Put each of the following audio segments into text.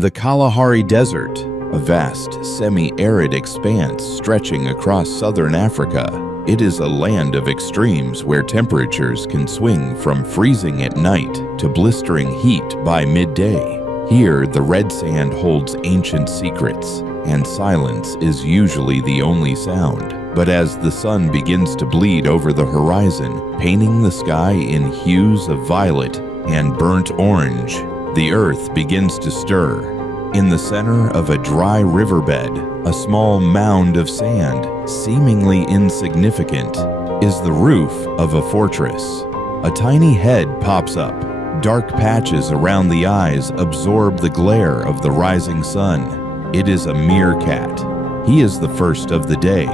The Kalahari Desert, a vast, semi-arid expanse stretching across southern Africa. It is a land of extremes where temperatures can swing from freezing at night to blistering heat by midday. Here, the red sand holds ancient secrets, and silence is usually the only sound. But as the sun begins to bleed over the horizon, painting the sky in hues of violet and burnt orange, the earth begins to stir. In the center of a dry riverbed, a small mound of sand, seemingly insignificant, is the roof of a fortress. A tiny head pops up. Dark patches around the eyes absorb the glare of the rising sun. It is a meerkat. He is the first of the day,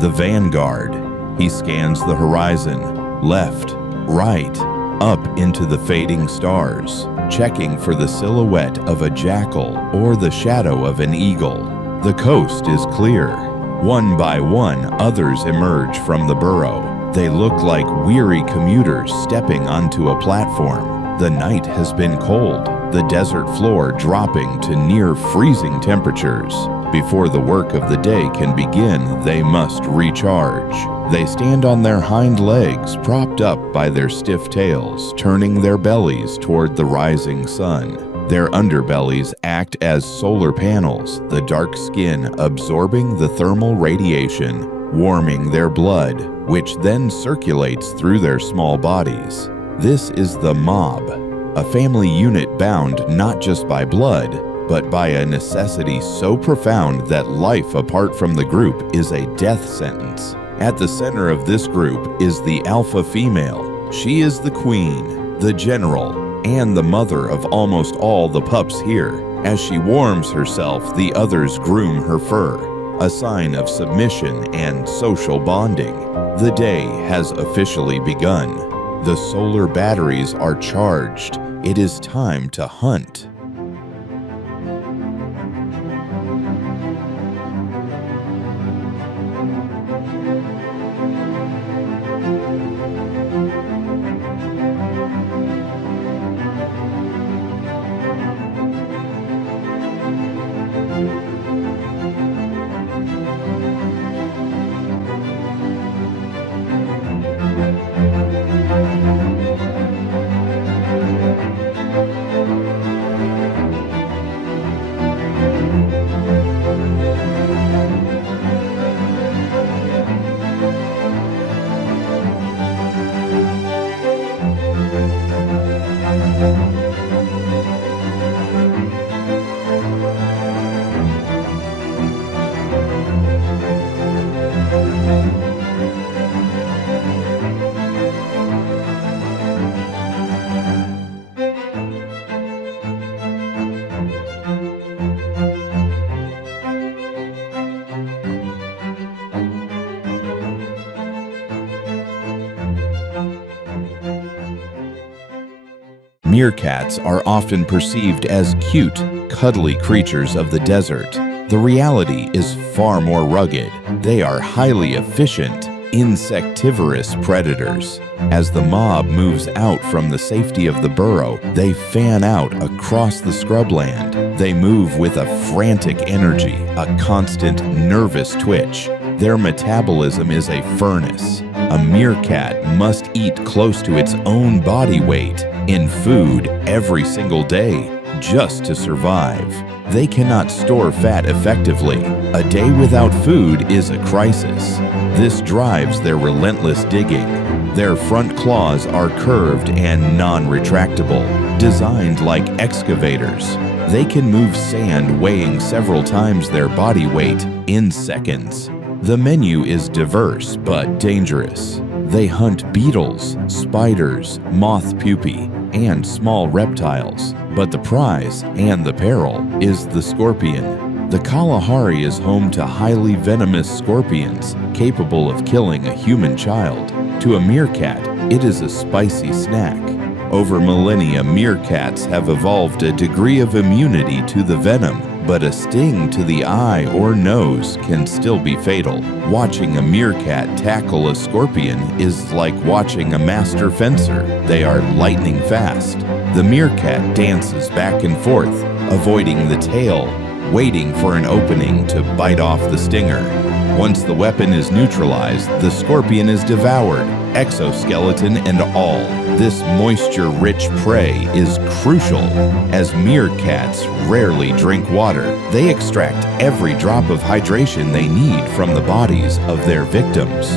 the vanguard. He scans the horizon, left, right, up into the fading stars, checking for the silhouette of a jackal or the shadow of an eagle. The coast is clear. One by one, others emerge from the burrow. They look like weary commuters stepping onto a platform. The night has been cold, the desert floor dropping to near freezing temperatures. Before the work of the day can begin, they must recharge. They stand on their hind legs, propped up by their stiff tails, turning their bellies toward the rising sun. Their underbellies act as solar panels, the dark skin absorbing the thermal radiation, warming their blood, which then circulates through their small bodies. This is the mob, a family unit bound not just by blood, but by a necessity so profound that life apart from the group is a death sentence. At the center of this group is the alpha female. She is the queen, the general, and the mother of almost all the pups here. As she warms herself, the others groom her fur, a sign of submission and social bonding. The day has officially begun. The solar batteries are charged. It is time to hunt. Meerkats are often perceived as cute, cuddly creatures of the desert. The reality is far more rugged. They are highly efficient, insectivorous predators. As the mob moves out from the safety of the burrow, they fan out across the scrubland. They move with a frantic energy, a constant nervous twitch. Their metabolism is a furnace. A meerkat must eat close to its own body weight in food every single day just to survive. They cannot store fat effectively. A day without food is a crisis. This drives their relentless digging. Their front claws are curved and non-retractable, designed like excavators. They can move sand weighing several times their body weight in seconds. The menu is diverse but dangerous. They hunt beetles, spiders, moth pupae, and small reptiles. But the prize and the peril is the scorpion. The Kalahari is home to highly venomous scorpions capable of killing a human child. To a meerkat, it is a spicy snack. Over millennia, meerkats have evolved a degree of immunity to the venom, but a sting to the eye or nose can still be fatal. Watching a meerkat tackle a scorpion is like watching a master fencer. They are lightning fast. The meerkat dances back and forth, avoiding the tail, waiting for an opening to bite off the stinger. Once the weapon is neutralized, the scorpion is devoured, exoskeleton and all. This moisture-rich prey is crucial, as meerkats rarely drink water. They extract every drop of hydration they need from the bodies of their victims.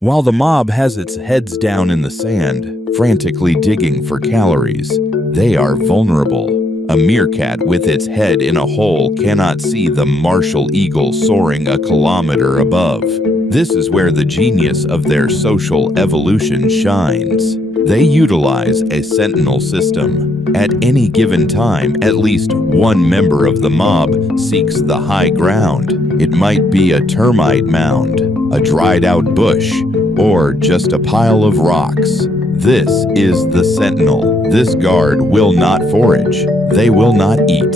While the mob has its heads down in the sand, frantically digging for calories, they are vulnerable. A meerkat with its head in a hole cannot see the martial eagle soaring a kilometer above. This is where the genius of their social evolution shines. They utilize a sentinel system. At any given time, at least one member of the mob seeks the high ground. It might be a termite mound, a dried-out bush, or just a pile of rocks. This is the sentinel. This guard will not forage. They will not eat.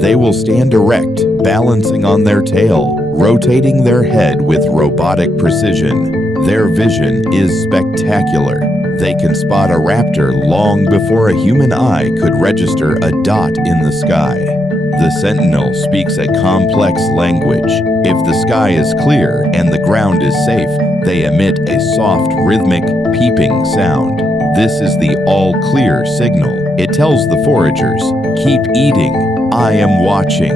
They will stand erect, balancing on their tail, rotating their head with robotic precision. Their vision is spectacular. They can spot a raptor long before a human eye could register a dot in the sky. The sentinel speaks a complex language. If the sky is clear and the ground is safe, they emit a soft, rhythmic, peeping sound. This is the all-clear signal. It tells the foragers, "Keep eating, I am watching."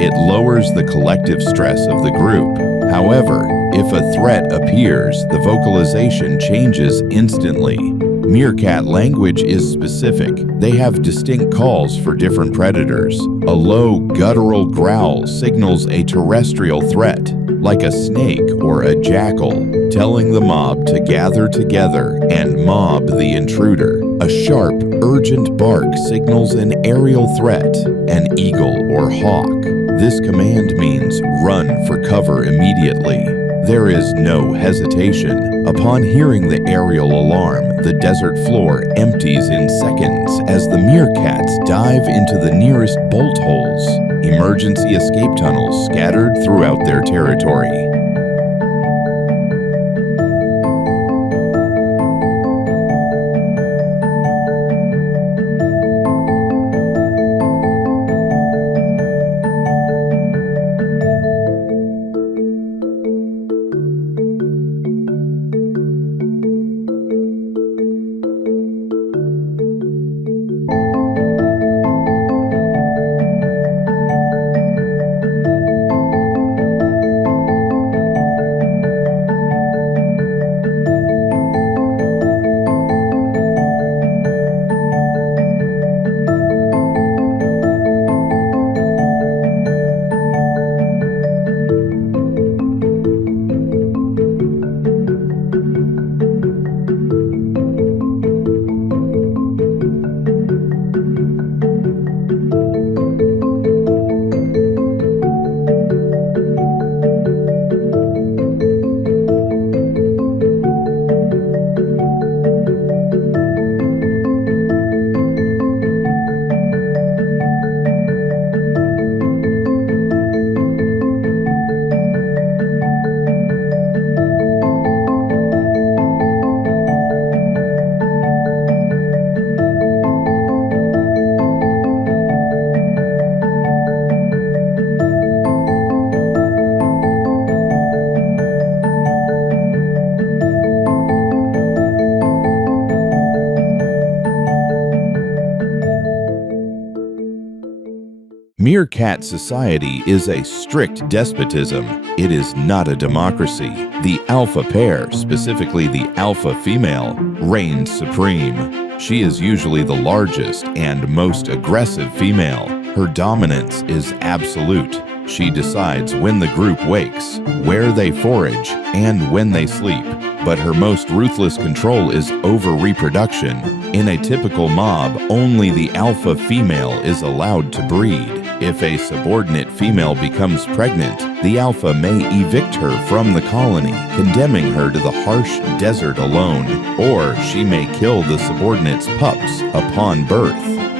It lowers the collective stress of the group. However, if a threat appears, the vocalization changes instantly. Meerkat language is specific. They have distinct calls for different predators. A low, guttural growl signals a terrestrial threat, like a snake or a jackal, telling the mob to gather together and mob the intruder. A sharp, urgent bark signals an aerial threat, an eagle or hawk. This command means run for cover immediately. There is no hesitation. Upon hearing the aerial alarm, the desert floor empties in seconds as the meerkats dive into the nearest bolt holes, emergency escape tunnels scattered throughout their territory. Meerkat society is a strict despotism. It is not a democracy. The alpha pair, specifically the alpha female, reigns supreme. She is usually the largest and most aggressive female. Her dominance is absolute. She decides when the group wakes, where they forage, and when they sleep. But her most ruthless control is over reproduction. In a typical mob, only the alpha female is allowed to breed. If a subordinate female becomes pregnant, the alpha may evict her from the colony, condemning her to the harsh desert alone, or she may kill the subordinate's pups upon birth.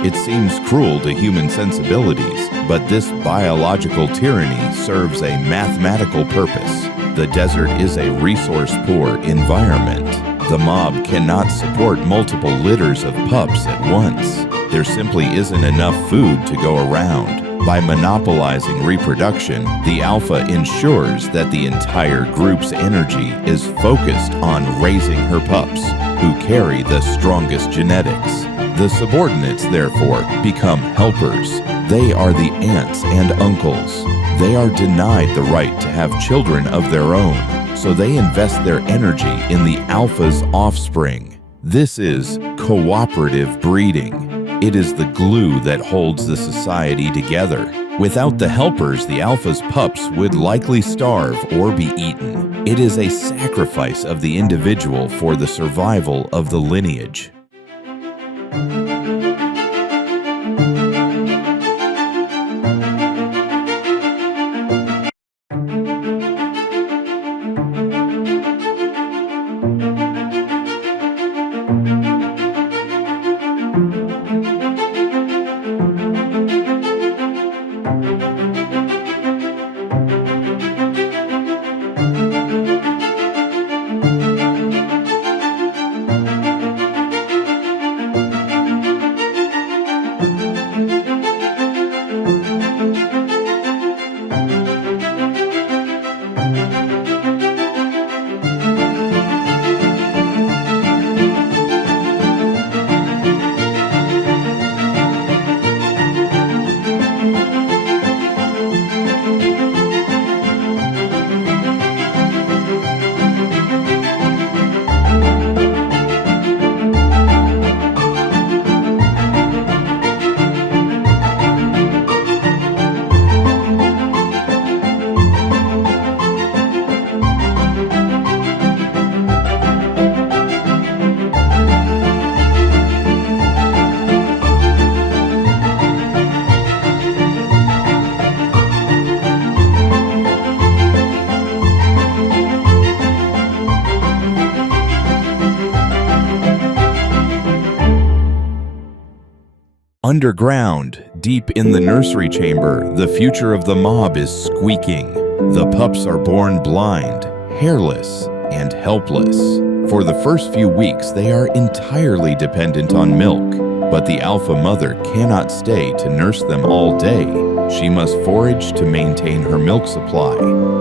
It seems cruel to human sensibilities, but this biological tyranny serves a mathematical purpose. The desert is a resource-poor environment. The mob cannot support multiple litters of pups at once. There simply isn't enough food to go around. By monopolizing reproduction, the alpha ensures that the entire group's energy is focused on raising her pups, who carry the strongest genetics. The subordinates, therefore, become helpers. They are the aunts and uncles. They are denied the right to have children of their own, so they invest their energy in the alpha's offspring. This is cooperative breeding. It is the glue that holds the society together. Without the helpers, the alpha's pups would likely starve or be eaten. It is a sacrifice of the individual for the survival of the lineage. Underground, deep in the nursery chamber, the future of the mob is squeaking. The pups are born blind, hairless, and helpless. For the first few weeks, they are entirely dependent on milk, but the alpha mother cannot stay to nurse them all day. She must forage to maintain her milk supply.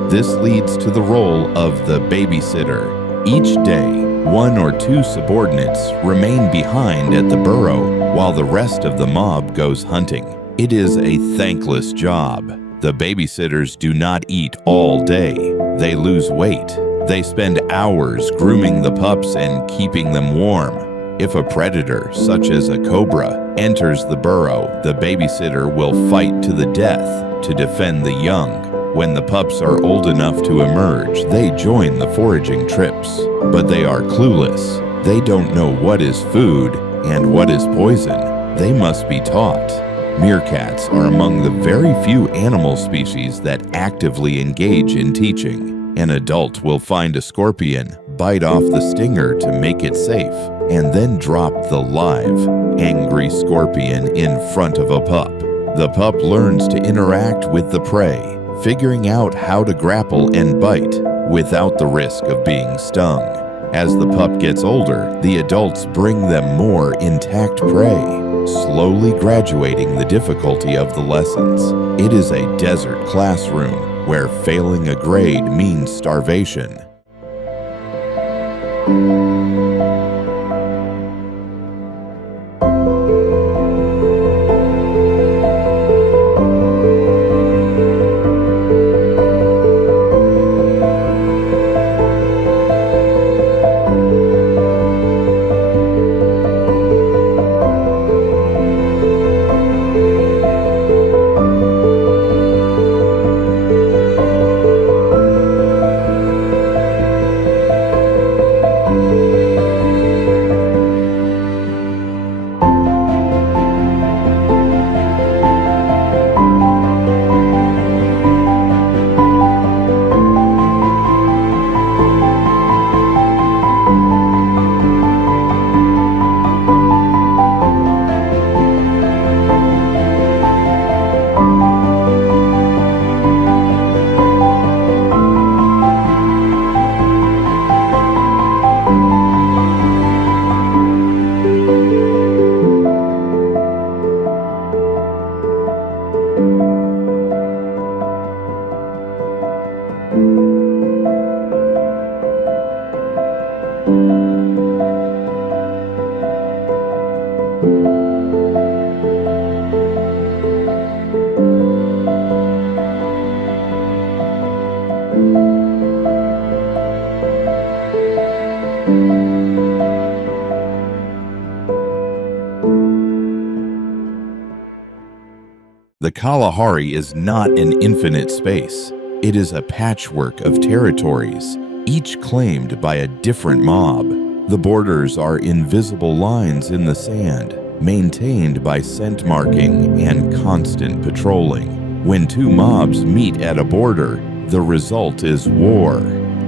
This leads to the role of the babysitter. Each day, one or two subordinates remain behind at the burrow while the rest of the mob goes hunting. It is a thankless job. The babysitters do not eat all day. They lose weight. They spend hours grooming the pups and keeping them warm. If a predator, such as a cobra, enters the burrow, the babysitter will fight to the death to defend the young. When the pups are old enough to emerge, they join the foraging trips. But they are clueless. They don't know what is food and what is poison. They must be taught. Meerkats are among the very few animal species that actively engage in teaching. An adult will find a scorpion, bite off the stinger to make it safe, and then drop the live, angry scorpion in front of a pup. The pup learns to interact with the prey, figuring out how to grapple and bite without the risk of being stung. As the pup gets older, the adults bring them more intact prey, slowly graduating the difficulty of the lessons. It is a desert classroom where failing a grade means starvation. The Kalahari is not an infinite space. It is a patchwork of territories, each claimed by a different mob. The borders are invisible lines in the sand, maintained by scent marking and constant patrolling. When two mobs meet at a border, the result is war.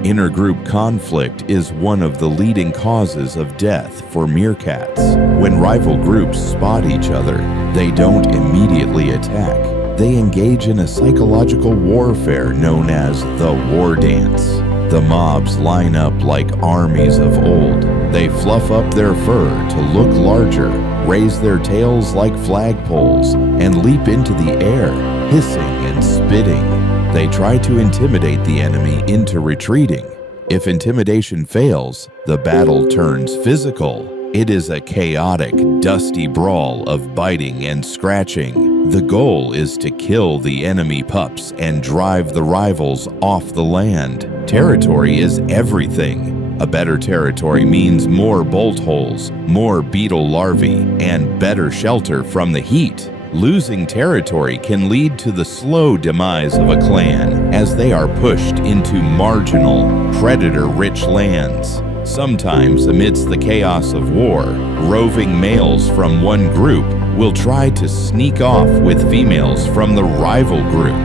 Intergroup conflict is one of the leading causes of death for meerkats. When rival groups spot each other, they don't immediately attack. They engage in a psychological warfare known as the war dance. The mobs line up like armies of old. They fluff up their fur to look larger, raise their tails like flagpoles, and leap into the air, hissing and spitting. They try to intimidate the enemy into retreating. If intimidation fails, the battle turns physical. It is a chaotic, dusty brawl of biting and scratching. The goal is to kill the enemy pups and drive the rivals off the land. Territory is everything. A better territory means more bolt holes, more beetle larvae, and better shelter from the heat. Losing territory can lead to the slow demise of a clan as they are pushed into marginal, predator-rich lands. Sometimes, amidst the chaos of war, roving males from one group will try to sneak off with females from the rival group.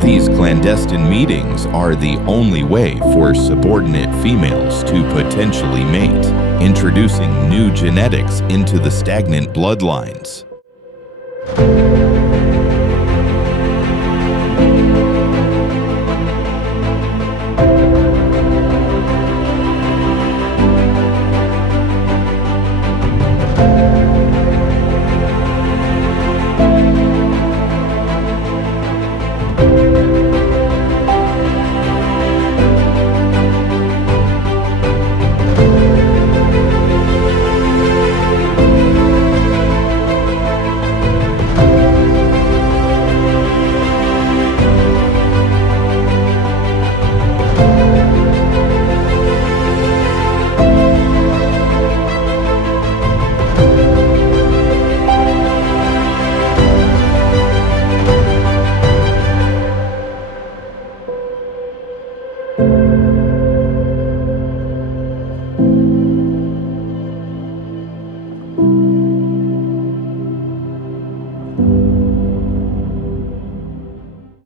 These clandestine meetings are the only way for subordinate females to potentially mate, introducing new genetics into the stagnant bloodlines.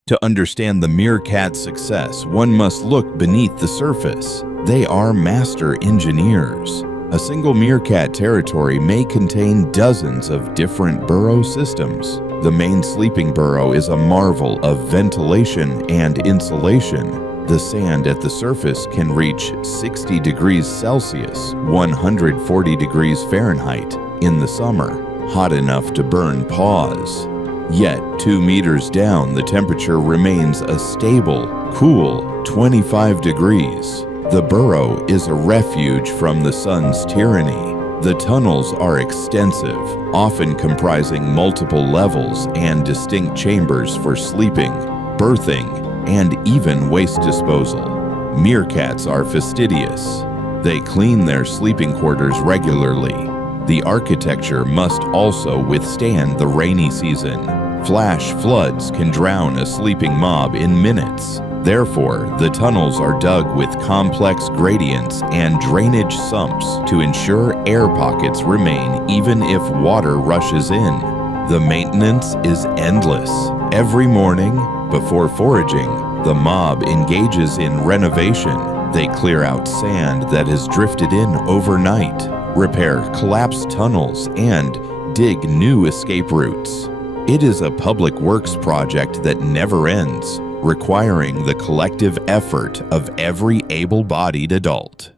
To understand the meerkat's success, one must look beneath the surface. They are master engineers. A single meerkat territory may contain dozens of different burrow systems. The main sleeping burrow is a marvel of ventilation and insulation. The sand at the surface can reach 60 degrees Celsius, 140 degrees Fahrenheit in the summer, hot enough to burn paws. Yet, 2 meters down, the temperature remains a stable, cool 25 degrees. The burrow is a refuge from the sun's tyranny. The tunnels are extensive, often comprising multiple levels and distinct chambers for sleeping, birthing, and even waste disposal. Meerkats are fastidious. They clean their sleeping quarters regularly. The architecture must also withstand the rainy season. Flash floods can drown a sleeping mob in minutes. Therefore, the tunnels are dug with complex gradients and drainage sumps to ensure air pockets remain even if water rushes in. The maintenance is endless. Every morning, before foraging, the mob engages in renovation. They clear out sand that has drifted in overnight, repair collapsed tunnels, and dig new escape routes. It is a public works project that never ends, requiring the collective effort of every able-bodied adult.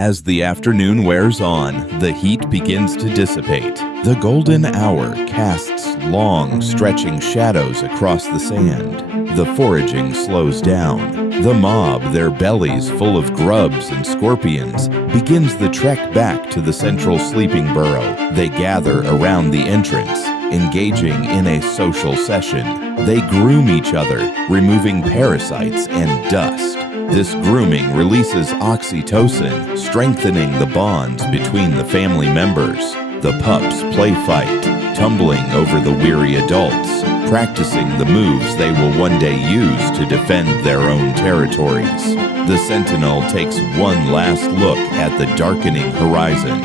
As the afternoon wears on, the heat begins to dissipate. The golden hour casts long, stretching shadows across the sand. The foraging slows down. The mob, their bellies full of grubs and scorpions, begins the trek back to the central sleeping burrow. They gather around the entrance, engaging in a social session. They groom each other, removing parasites and dust. This grooming releases oxytocin, strengthening the bonds between the family members. The pups play fight, tumbling over the weary adults, practicing the moves they will one day use to defend their own territories. The sentinel takes one last look at the darkening horizon.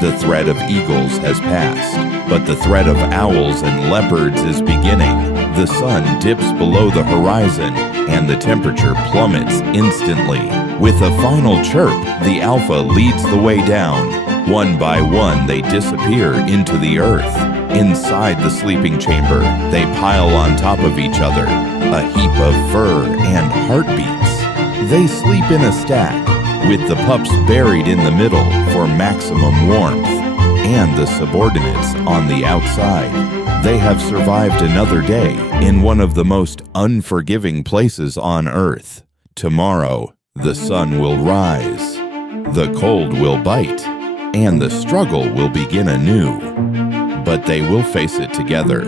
The threat of eagles has passed, but the threat of owls and leopards is beginning. The sun dips below the horizon, and the temperature plummets instantly. With a final chirp, the alpha leads the way down. One by one, they disappear into the earth. Inside the sleeping chamber, they pile on top of each other, a heap of fur and heartbeats. They sleep in a stack, with the pups buried in the middle for maximum warmth, and the subordinates on the outside. They have survived another day in one of the most unforgiving places on Earth. Tomorrow, the sun will rise, the cold will bite, and the struggle will begin anew. But they will face it together,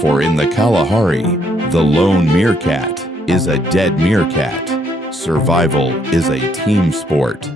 for in the Kalahari, the lone meerkat is a dead meerkat. Survival is a team sport.